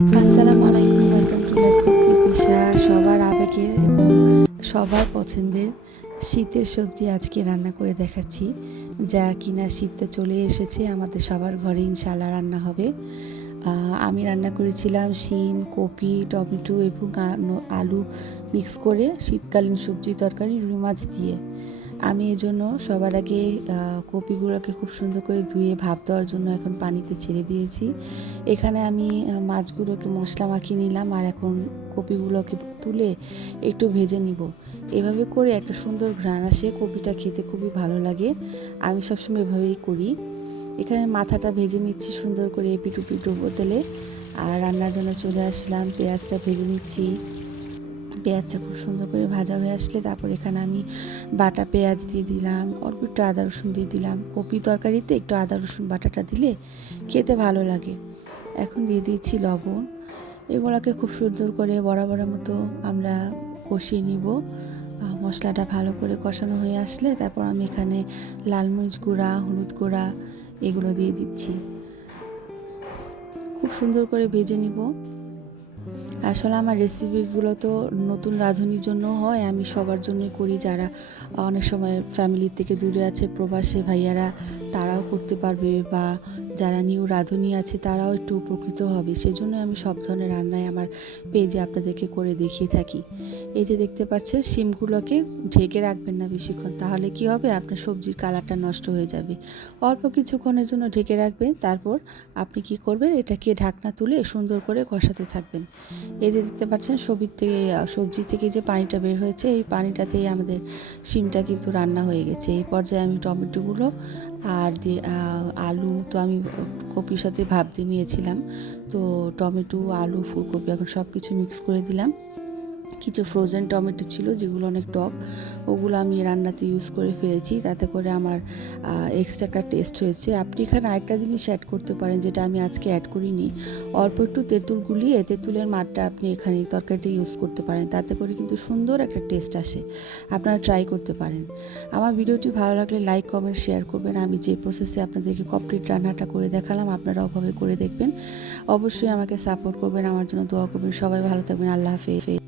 আসসালামু আলাইকুম, welcome to let's cook with Isha. সবার আবেগের এবং সবার পছন্দের শীতের সবজি আজকে রান্না করে দেখাচ্ছি, যা কিনা শীতটা চলে এসেছে, আমাদের সবার ঘরে ইনশাআল্লাহ রান্না হবে। আমি রান্না করেছিলাম শিম, কপি, টমেটো এবং আলু মিক্স করে শীতকালীন সবজি তরকারি রুই মাছ দিয়ে। আমি এজন্য সবার আগে কপিগুলোকে খুব সুন্দর করে ধুয়ে ভাপ দেওয়ার জন্য এখন পানিতে ছেড়ে দিয়েছি। এখানে আমি মাছগুলোকে মশলা মাখিয়ে নিলাম, আর এখন কপিগুলোকে তুলে একটু ভেজে নিব। এভাবে করে একটা সুন্দর ঘ্রাণ আসে, কপিটা খেতে খুবই ভালো লাগে। আমি সবসময় এভাবেই করি। এখানে মাথাটা ভেজে নিচ্ছি সুন্দর করে এপিট ওপিট তেলে। আর রান্নার জন্য চলে আসলাম, পেঁয়াজটা ভেজে নিচ্ছি। পেঁয়াজটা খুব সুন্দর করে ভাজা হয়ে আসলে তারপর এখানে আমি বাটা পেঁয়াজ দিয়ে দিলাম, অল্প একটু আদা রসুন দিয়ে দিলাম। কপি তরকারিতে একটু আদা রসুন বাটাটা দিলে খেতে ভালো লাগে। এখন দিয়ে দিচ্ছি লবণ। এগুলোকে খুব সুন্দর করে বরাবরের মতো আমরা কষিয়ে নিব। মশলাটা ভালো করে কষানো হয়ে আসলে তারপর আমি এখানে লাল মরিচ গুঁড়া, হলুদ গুঁড়া এগুলো দিয়ে দিচ্ছি। খুব সুন্দর করে ভেজে নিব। আসলে আমার রেসিপিগুলো তো নতুন রাঁধুনির জন্য হয়, আমি সবার জন্যই করি। যারা অনেক সময় ফ্যামিলি থেকে দূরে আছে, প্রবাসী ভাইয়ারা, তারাও করতে পারবে, বা যারা নিউ রাঁধুনি আছে তারাও একটু উপকৃত হবে। সেজন্য আমি সব ধরনের রান্নায় আমার পেজে আপনাদেরকে করে দেখিয়ে থাকি। এই যে দেখতে পাচ্ছেন, শিমগুলোকে ঢেকে রাখবেন না বেশিক্ষণ, তাহলে কি হবে, আপনার সবজির কালারটা নষ্ট হয়ে যাবে। অল্প কিছুক্ষণের জন্য ঢেকে রাখবেন, তারপর আপনি কি করবেন, এটাকে ঢাকনা তুলে সুন্দর করে কষাতে থাকবেন। এই যে দেখতে পাচ্ছেন সবজি থেকে যে পানিটা বের হয়েছে, এই পানিটাতেই আমাদের শিমটা কিন্তু রান্না হয়ে গেছে। এই পর্যায়ে আমি টমেটোগুলো আর আলু তো আমি কপির সাথে ভাপ দিয়ে নিয়েছিলাম, তো টমেটো, আলু, ফুলকপি এখন সব কিছু মিক্স করে দিলাম। কিছু ফ্রোজেন টমেটো ছিল যেগুলো অনেক টক, ওগুলো আমি রান্নাতে ইউজ করে ফেলেছি, তাতে করে আমার এক্সট্রা একটা টেস্ট হয়েছে। আপনি এখানে আরেকটা জিনিস অ্যাড করতে পারেন, যেটা আমি আজকে অ্যাড করিনি। অল্প একটু তেঁতুল গুলিয়ে তেঁতুলের মাঠটা আপনি এখানে তরকারিটা ইউজ করতে পারেন, তাতে করে কিন্তু সুন্দর একটা টেস্ট আসে। আপনারা ট্রাই করতে পারেন। আমার ভিডিওটি ভালো লাগলে লাইক, কমেন্ট, শেয়ার করবেন। আমি যে প্রসেসে আপনাদেরকে কমপ্লিট রান্নাটা করে দেখালাম, আপনারা ওভাবে করে দেখবেন। অবশ্যই আমাকে সাপোর্ট করবেন, আমার জন্য দোয়া করবেন। সবাই ভালো থাকবেন। আল্লাহ হাফেজ।